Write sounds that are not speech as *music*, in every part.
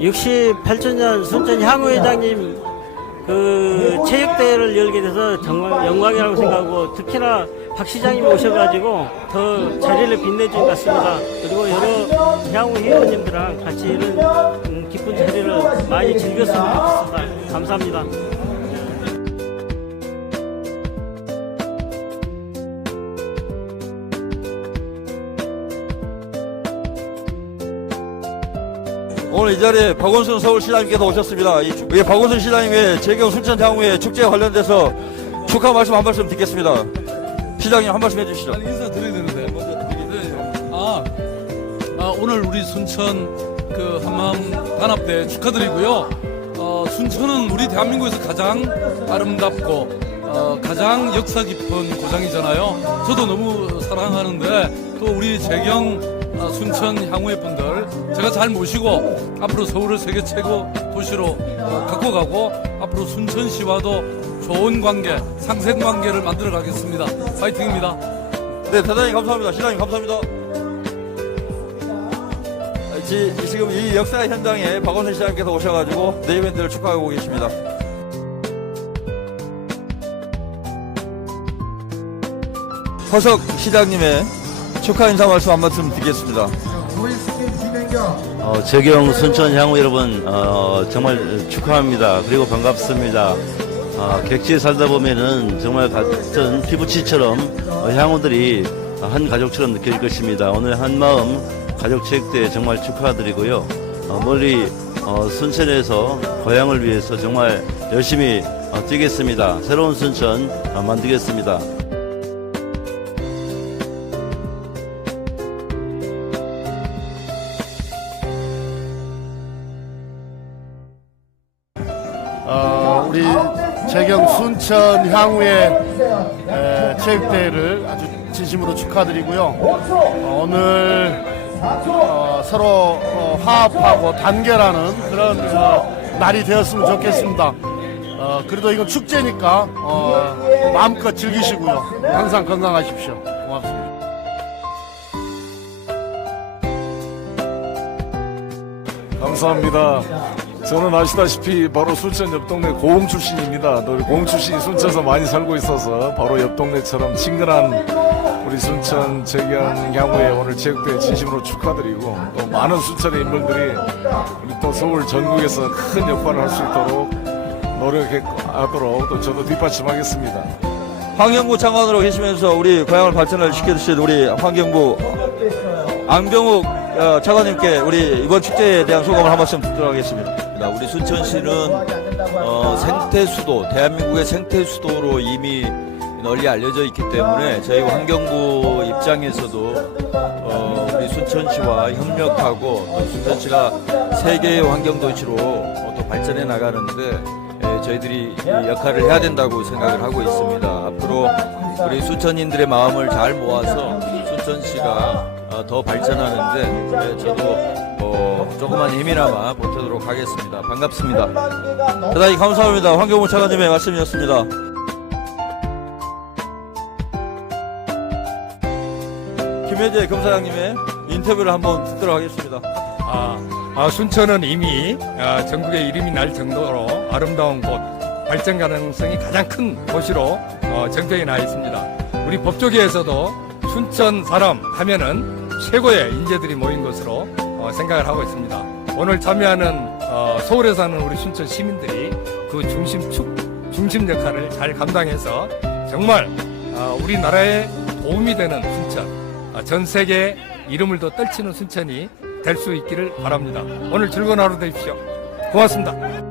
68주년 순천 향후 회장님 그 체육대회를 열게 돼서 정말 영광이라고 생각하고 특히나 박 시장님이 오셔가지고 더 자리를 빛내준 것 같습니다. 그리고 여러 향후 회원님들랑 같이 이런 음, 기쁜 자리를 많이 즐겼으면 좋겠습니다. 감사합니다. 오늘 이 자리에 박원순 서울시장님께서 오셨습니다. 이, 축- 이 박원순 시장님의 재경 순천 향후의 축제 관련돼서 축하 말씀 한 말씀 듣겠습니다. 시장님 한 말씀 해주시죠. 아니, 인사 드려야 되는데. 네. 아, 아, 오늘 우리 순천 그 한마음 단합대 축하드리고요. 어, 순천은 우리 대한민국에서 가장 아름답고 어, 가장 역사 깊은 고장이잖아요. 저도 너무 사랑하는데 또 우리 재경 어, 순천 향후의 분들 제가 잘 모시고 앞으로 서울을 세계 최고 도시로 어, 갖고 가고 앞으로 순천시와도 좋은 관계, 상생 관계를 만들어 가겠습니다. 파이팅입니다. 네, 대단히 감사합니다. 시장님 감사합니다. 아, 지, 지금 이 역사 현장에 박원순 시장님께서 오셔가지고 네이밴드를 축하하고 계십니다. 허석 시장님의 축하 인사 말씀 한 말씀 드리겠습니다. 어, 재경 순천 향후 여러분 어, 정말 축하합니다. 그리고 반갑습니다. 어, 객지에 살다 보면은 정말 같은 피부치처럼 어, 향후들이 한 가족처럼 느껴질 것입니다. 오늘 한 마음 가족 체육대회 정말 축하드리고요. 어, 멀리 어, 순천에서 고향을 위해서 정말 열심히 어, 뛰겠습니다. 새로운 순천 어, 만들겠습니다. 재경 순천 향후의 에, 체육대회를 아주 진심으로 축하드리고요. 어, 오늘 어, 서로 어, 화합하고 단결하는 그런 어, 날이 되었으면 좋겠습니다. 어, 그래도 이건 축제니까 어, 마음껏 즐기시고요. 항상 건강하십시오. 고맙습니다. 감사합니다. 저는 아시다시피 바로 순천 옆 동네 고흥 출신입니다. 또 고흥 출신이 순천에서 많이 살고 있어서 바로 옆 동네처럼 친근한 우리 순천 재경 향후에 오늘 체육대회 진심으로 축하드리고 또 많은 순천의 인물들이 우리 또 서울 전국에서 큰 역할을 할 수 있도록 노력하도록 또 저도 뒷받침하겠습니다. 환경부 장관으로 계시면서 우리 고향을 발전을 시켜주신 우리 환경부 안병욱 어, 차관님께 우리 이번 축제에 대한 소감을 한 말씀 듣도록 하겠습니다. 우리 순천시는 어, 생태 수도, 대한민국의 생태 수도로 이미 널리 알려져 있기 때문에 저희 환경부 입장에서도 어, 우리 순천시와 협력하고 또 순천시가 세계의 환경도시로 어, 또 발전해 나가는데 에, 저희들이 이 역할을 해야 된다고 생각을 하고 있습니다. 앞으로 우리 순천인들의 마음을 잘 모아서 순천시가 어, 더 발전하는데 에, 저도 어, 조그만 힘이나마 보태도록 하겠습니다. 반갑습니다. 대단히 감사합니다. 환경부 차관님의 말씀이었습니다. 김혜재 검사장님의 인터뷰를 한번 듣도록 하겠습니다. 아, 아, 순천은 이미 아, 전국에 이름이 날 정도로 아름다운 곳, 발전 가능성이 가장 큰 도시로 어, 정평이 나 있습니다. 우리 법조계에서도 순천 사람 하면은 최고의 인재들이 모인 것으로 어, 생각을 하고 있습니다. 오늘 참여하는 어, 서울에 사는 우리 순천 시민들이 그 중심 축, 중심 역할을 잘 감당해서 정말 어, 우리나라에 도움이 되는 순천, 아, 전 세계 이름을 더 떨치는 순천이 될 수 있기를 바랍니다. 오늘 즐거운 하루 되십시오. 고맙습니다.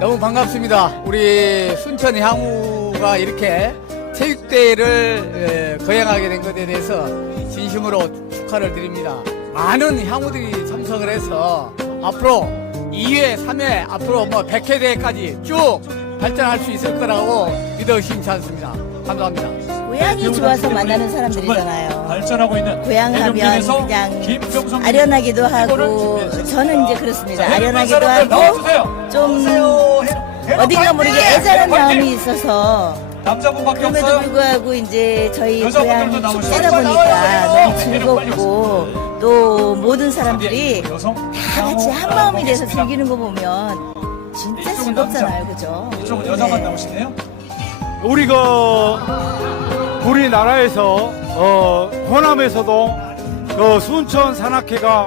너무 반갑습니다. 우리 순천 향후가 이렇게 체육대회를 에, 거행하게 된 것에 대해서 진심으로 축하를 드립니다. 많은 향후들이 참석을 해서 앞으로 2회, 3회, 앞으로 뭐 100회 대회까지 쭉 발전할 수 있을 거라고 믿어 의심치 않습니다. 감사합니다. 고향이 좋아서 만나는 사람들이잖아요. 발전하고 있는 고향 하면 대경면에서 그냥 아련하기도 하고 저는 이제 그렇습니다. 아련하기도 하고 좀 어딘가 모르게 애잔한 마음이 있어서 남자분밖에 그럼에도 없어요. 불구하고 이제 저희 고향. 축제다 보니까 너무 즐겁고 또 모든 사람들이 여성 다 같이 한 마음이 돼서 즐기는 거 보면 진짜 즐겁잖아요, 그죠? 이쪽은 여자만 나오시네요. 우리 그 우리나라에서 어, 호남에서도 그 순천 산악회가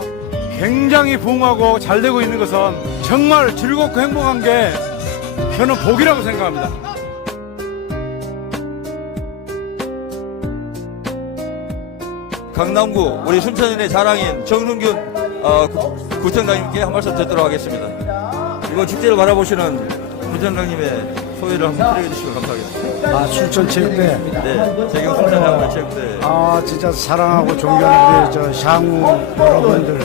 굉장히 부흥하고 잘 되고 있는 것은 정말 즐겁고 행복한 게 저는 복이라고 생각합니다. 강남구 우리 순천인의 자랑인 정승균 어, 구- 구청장님께 한 말씀 듣도록 하겠습니다. 이번 축제를 바라보시는 구청장님의 소회를 한번 드려 주시면 감사하겠습니다. 아 순천 체육대 네, 재경 순천향후 체육대 아 진짜 사랑하고 존경하는 우리 저 향후 여러분들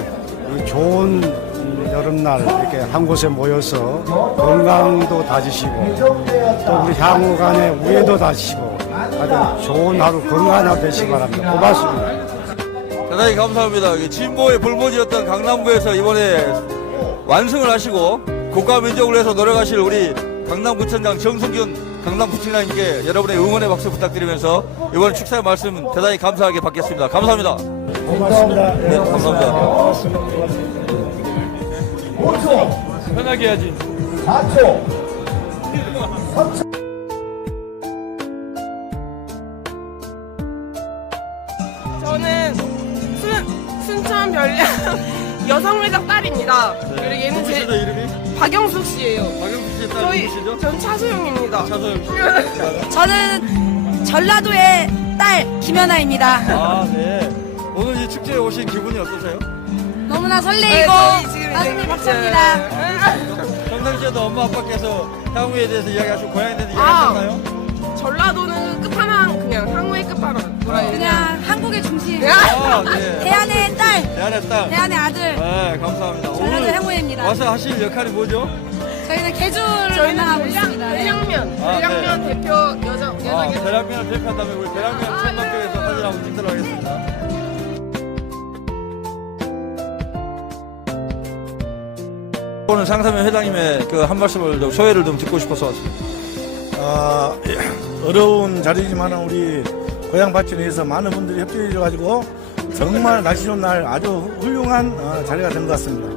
이 좋은 음, 여름날 이렇게 한 곳에 모여서 건강도 다지시고 또 우리 향후 간에 우애도 다지시고 아주 좋은 하루 건강한 하루 되시기 바랍니다. 고맙습니다. 대단히 감사합니다. 이 진보의 불모지였던 강남구에서 이번에 완승을 하시고 국가 민족을 위해서 노력하실 우리 강남구청장 정승균 강남구청장님께 여러분의 응원의 박수 부탁드리면서 이번 축사의 말씀 대단히 감사하게 받겠습니다. 감사합니다. 고맙습니다. 네, 감사합니다. 편하게 해야지. 저는 순, 순천 별량 *laughs* 여성회장 딸입니다. 그리고 얘는 제 박영숙 씨예요. 박영수 씨의 딸 저희 누구시죠? 전 차소영입니다. 차소영 씨. *laughs* 저는 전라도의 딸 김연아입니다. 아, 네. 오늘 이 축제에 오신 기분이 어떠세요? 너무나 설레이고 네, 가슴이 벅찹니다. 평상시에도 엄마 아빠께서 향후에 대해서 이야기하시고 고향에 대해서 아. 이야기하셨나요? 전라도는 끝판왕 그냥 상무의 끝판왕. 뭐라 해야 되나? 그냥 한국의 중심. 아, 네. 대한의 딸, 대한의 딸. 대한의 아들. 네, 감사합니다. 전라도 오늘 향후입니다. 와서 하실 역할이 뭐죠? 저희는 개주를 불량, 있습니다. 네. 불량면, 아, 불량면 대표 여자 아, 여자 대량면을 대표한다면 우리 대량면 아, 천막교에서 네. 사진 한번 찍도록 하겠습니다. 오늘 상사면 회장님의 그 한 말씀을 좀 소회를 좀 듣고 싶어서 왔습니다. 아, *clears throat* 어려운 자리지만 우리 고향 발전을 위해서 많은 분들이 협조해 주셔가지고 정말 날씨 좋은 날 아주 훌륭한 어, 자리가 된 것 같습니다.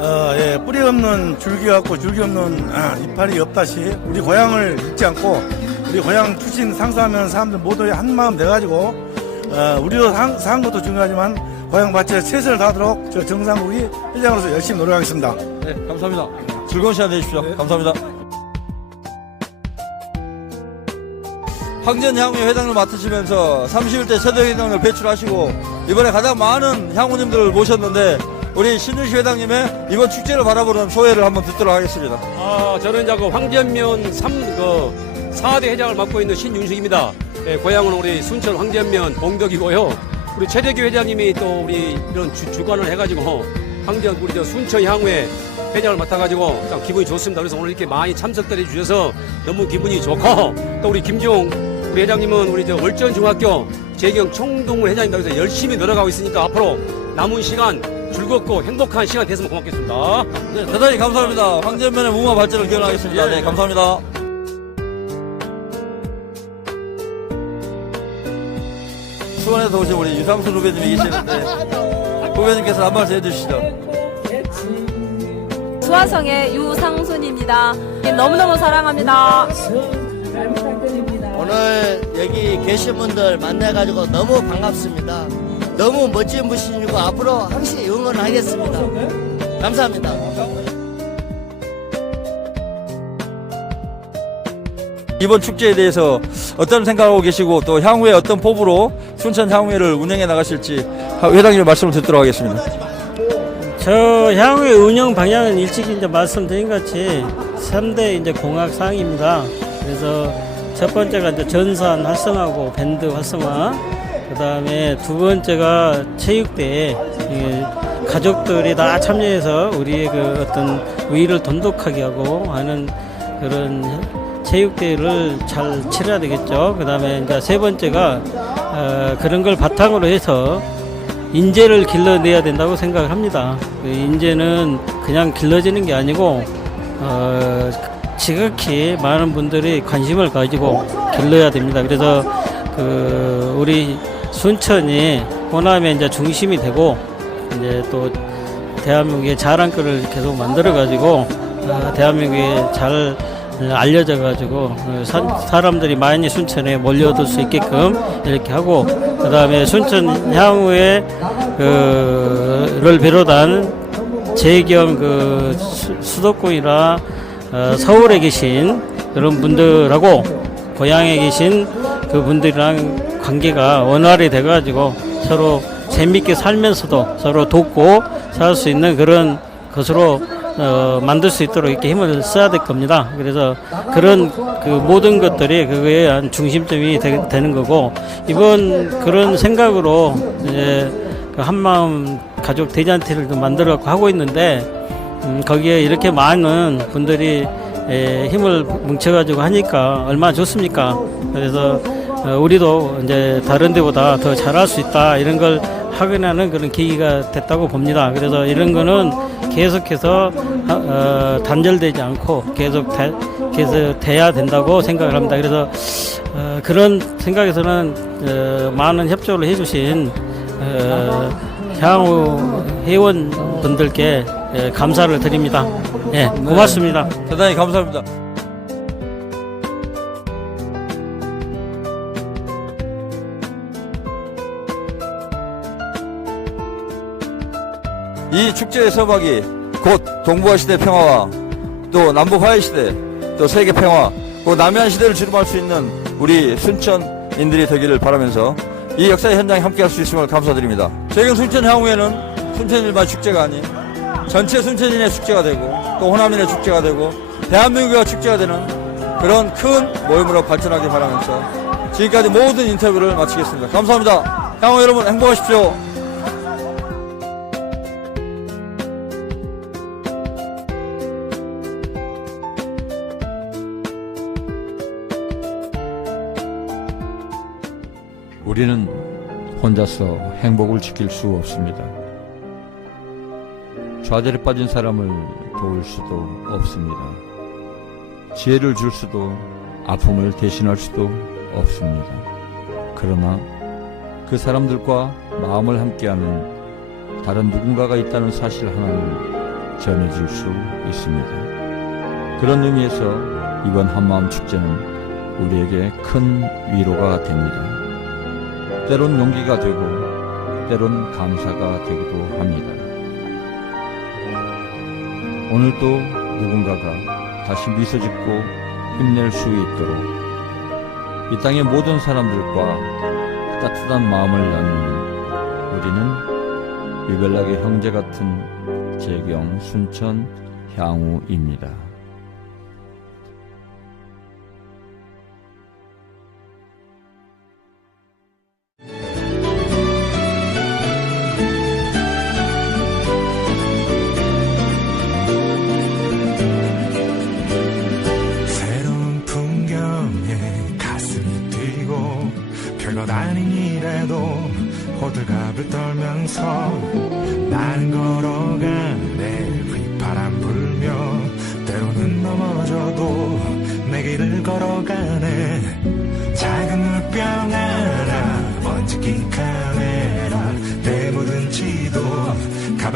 어, 예, 뿌리 없는 줄기 같고 줄기 없는 아, 이파리 없다시 우리 고향을 잊지 않고 우리 고향 출신 상사하면 사람들 모두 한 마음 돼가지고 어, 우리도 상, 사는 것도 중요하지만 고향 발전에 최선을 다하도록 저 정상국이 회장으로서 열심히 노력하겠습니다. 네, 감사합니다. 즐거운 시간 되십시오. 감사합니다. 황전 향후회 회장을 맡으시면서 31대 세대회장을 배출하시고 이번에 가장 많은 향후님들을 모셨는데 우리 신윤시 회장님의 이번 축제를 바라보는 소회를 한번 듣도록 하겠습니다. 아, 저는 이제 그 황전면 3, 그 4대 회장을 맡고 있는 신윤식입니다. 예, 고향은 우리 순천 황전면 봉덕이고요. 우리 최대규 회장님이 또 우리 이런 주, 주관을 해가지고 황전, 우리 저 순천 향후에 회장을 맡아가지고 참 기분이 좋습니다. 그래서 오늘 이렇게 많이 참석들해 주셔서 너무 기분이 좋고 또 우리 김종 우리 회장님은 우리 저 월전 중학교 재경 총동문 회장입니다. 그래서 열심히 늘어가고 있으니까 앞으로 남은 시간 즐겁고 행복한 시간 됐으면 고맙겠습니다. 네, 대단히 감사합니다. 황전면의 문화 발전을 기원하겠습니다. 네, 감사합니다. 수원에서 오신 우리 유상순 후배님이 계시는데 *laughs* 후배님께서 한 말씀 해주시죠. 수화성의 유상순입니다. 너무너무 사랑합니다. 오늘 여기 계신 분들 만나가지고 너무 반갑습니다. 너무 멋진 분이시고 앞으로 항상 응원하겠습니다. 감사합니다. 이번 축제에 대해서 어떤 생각하고 계시고 또 향후에 어떤 포부로 순천 향후회를 운영해 나가실지 회장님의 말씀을 듣도록 하겠습니다. 저 향후의 운영 방향은 일찍 이제 말씀드린 것 같이 3대 이제 공학 사항입니다. 그래서 첫 번째가 이제 전산 활성화고 밴드 활성화. 그 다음에 두 번째가 체육대회. 예, 가족들이 다 참여해서 우리의 그 어떤 우위를 돈독하게 하고 하는 그런 체육대회를 잘 치러야 되겠죠. 그 다음에 이제 세 번째가 어, 그런 걸 바탕으로 해서 인재를 길러내야 된다고 생각을 합니다. 그 인재는 그냥 길러지는 게 아니고 어, 지극히 많은 분들이 관심을 가지고 길러야 됩니다. 그래서 그 우리 순천이 호남의 이제 중심이 되고 이제 또 대한민국의 자랑거리를 계속 만들어 가지고 어, 대한민국에 잘 알려져 가지고 어, 사- 사람들이 많이 순천에 몰려들 수 있게끔 이렇게 하고 그다음에 순천 향후에 그를 비롯한 재경 그 수- 수도권이나 어, 서울에 계신 그런 분들하고 고향에 계신 그 분들이랑 관계가 원활히 돼가지고 서로 재밌게 살면서도 서로 돕고 살 수 있는 그런 것으로 어, 만들 수 있도록 이렇게 힘을 써야 될 겁니다. 그래서 그런 그 모든 것들이 그거에 대한 중심점이 되, 는 거고 이번 그런 생각으로 이제 그 한마음 가족 대잔치를 좀 만들어 갖고 하고 있는데 음, 거기에 이렇게 많은 분들이 에, 힘을 뭉쳐가지고 하니까 얼마나 좋습니까? 그래서 어, 우리도 이제 다른 데보다 더 잘할 수 있다 이런 걸 확인하는 그런 계기가 됐다고 봅니다. 그래서 이런 거는 계속해서 하- 어, 단절되지 않고 계속 돼, 계속 돼야 된다고 생각을 합니다. 그래서 어, 그런 생각에서는 어, 많은 협조를 해주신 어, 향후 회원분들께 예, 감사를 드립니다. 예, 고맙습니다. 대단히 감사합니다. 이 축제의 서막이 곧 동북아 시대 평화와 또 남북 화해 시대 또 세계 평화 또 남해안 시대를 주름할 수 있는 우리 순천인들이 되기를 바라면서 이 역사의 현장에 함께할 수 있음을 감사드립니다. 최근 순천 향후에는 순천일만 축제가 아닌 전체 순천인의 축제가 되고 또 호남인의 축제가 되고 대한민국의 축제가 되는 그런 큰 모임으로 발전하길 바라면서 지금까지 모든 인터뷰를 마치겠습니다. 감사합니다. 향후 여러분 행복하십시오. 우리는 혼자서 행복을 지킬 수 없습니다. 좌절에 빠진 사람을 도울 수도 없습니다. 지혜를 줄 수도 아픔을 대신할 수도 없습니다. 그러나 그 사람들과 마음을 함께하는 다른 누군가가 있다는 사실 하나를 전해줄 수 있습니다. 그런 의미에서 이번 한마음 축제는 우리에게 큰 위로가 됩니다. 때론 용기가 되고 때론 감사가 되기도 합니다. 오늘도 누군가가 다시 미소 짓고 힘낼 수 있도록 이 땅의 모든 사람들과 따뜻한 마음을 나누는 우리는 유별나게 형제 같은 재경 순천 향우입니다.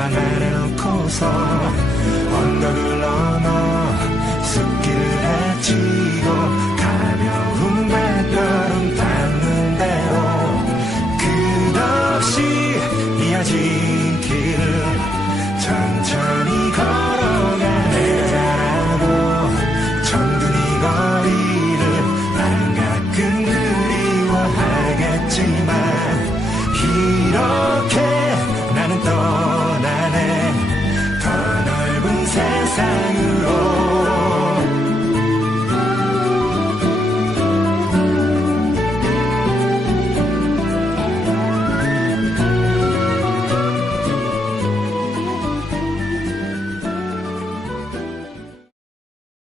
바나를 놓고서 언덕을 넘어